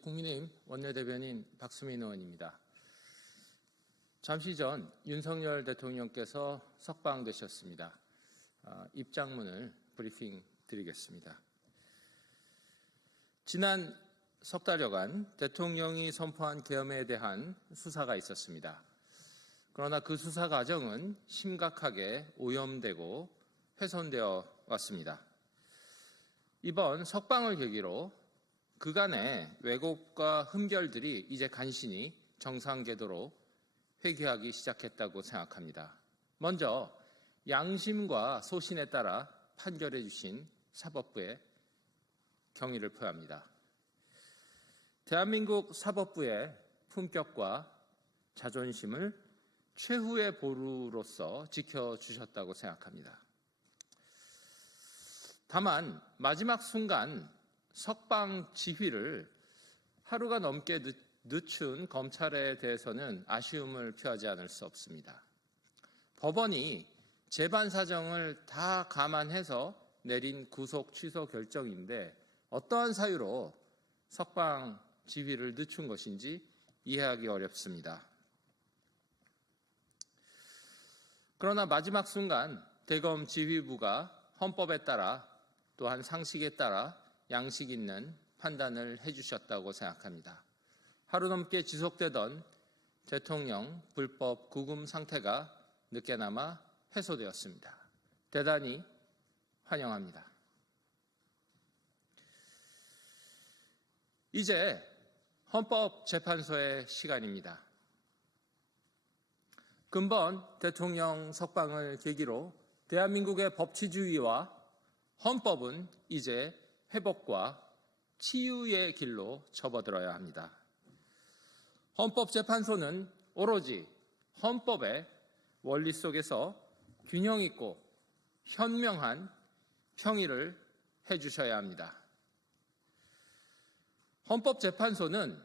국민의힘 원내대변인 박수민 의원입니다. 잠시 전 윤석열 대통령께서 석방되셨습니다. 입장문을 브리핑 드리겠습니다. 지난 석 달여간 대통령이 선포한 계엄에 대한 수사가 있었습니다. 그러나 그 수사 과정은 심각하게 오염되고 훼손되어 왔습니다. 이번 석방을 계기로 그간의 왜곡과 흠결들이 이제 간신히 정상 궤도로 회귀하기 시작했다고 생각합니다. 먼저 양심과 소신에 따라 판결해 주신 사법부에 경의를 표합니다. 대한민국 사법부의 품격과 자존심을 최후의 보루로서 지켜주셨다고 생각합니다. 다만 마지막 순간 석방 지휘를 하루가 넘게 늦춘 검찰에 대해서는 아쉬움을 표하지 않을 수 없습니다. 법원이 재반 사정을 다 감안해서 내린 구속 취소 결정인데 어떠한 사유로 석방 지휘를 늦춘 것인지 이해하기 어렵습니다. 그러나 마지막 순간 대검 지휘부가 헌법에 따라 또한 상식에 따라 양식 있는 판단을 해주셨다고 생각합니다. 하루 넘게 지속되던 대통령 불법 구금 상태가 늦게나마 해소되었습니다. 대단히 환영합니다. 이제 헌법재판소의 시간입니다. 근본 대통령 석방을 계기로 대한민국의 법치주의와 헌법은 이제 회복과 치유의 길로 접어들어야 합니다. 헌법재판소는 오로지 헌법의 원리 속에서 균형 있고 현명한 평의를 해주셔야 합니다. 헌법재판소는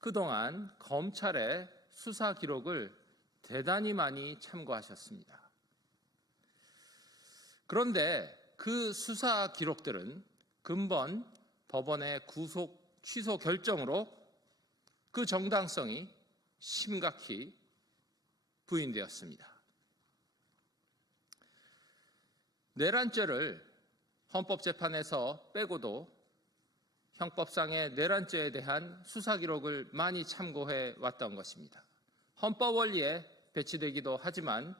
그동안 검찰의 수사 기록을 대단히 많이 참고하셨습니다. 그런데 그 수사 기록들은 근본 법원의 구속 취소 결정으로 그 정당성이 심각히 부인되었습니다. 내란죄를 헌법재판에서 빼고도 형법상의 내란죄에 대한 수사 기록을 많이 참고해 왔던 것입니다. 헌법 원리에 배치되기도 하지만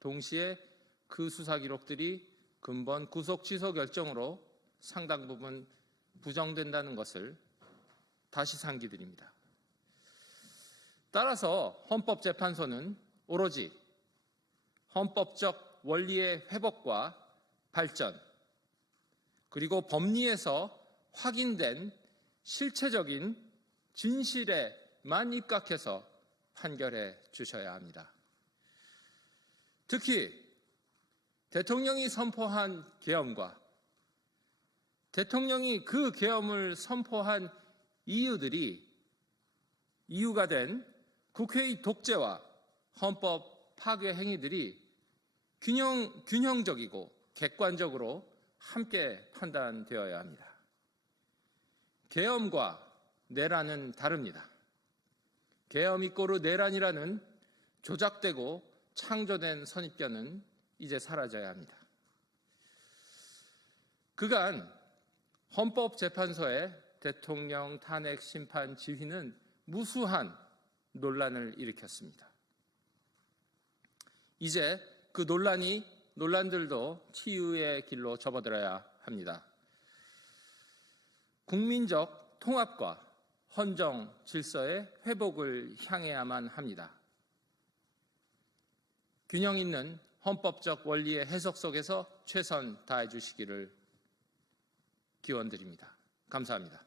동시에 그 수사 기록들이 근본 구속 취소 결정으로 상당 부분 부정된다는 것을 다시 상기드립니다. 따라서 헌법재판소는 오로지 헌법적 원리의 회복과 발전, 그리고 법리에서 확인된 실체적인 진실에만 입각해서 판결해 주셔야 합니다. 특히 대통령이 선포한 계엄과 대통령이 그 계엄을 선포한 이유가 된 국회의 독재와 헌법 파괴 행위들이 균형적이고 객관적으로 함께 판단되어야 합니다. 계엄과 내란은 다릅니다. 계엄 이꼬르 내란이라는 조작되고 창조된 선입견은 이제 사라져야 합니다. 그간 헌법재판소의 대통령 탄핵 심판 지휘는 무수한 논란을 일으켰습니다. 이제 그 논란들도 치유의 길로 접어들어야 합니다. 국민적 통합과 헌정 질서의 회복을 향해야만 합니다. 균형 있는 헌법적 원리의 해석 속에서 최선 다해 주시기를 기원드립니다. 감사합니다.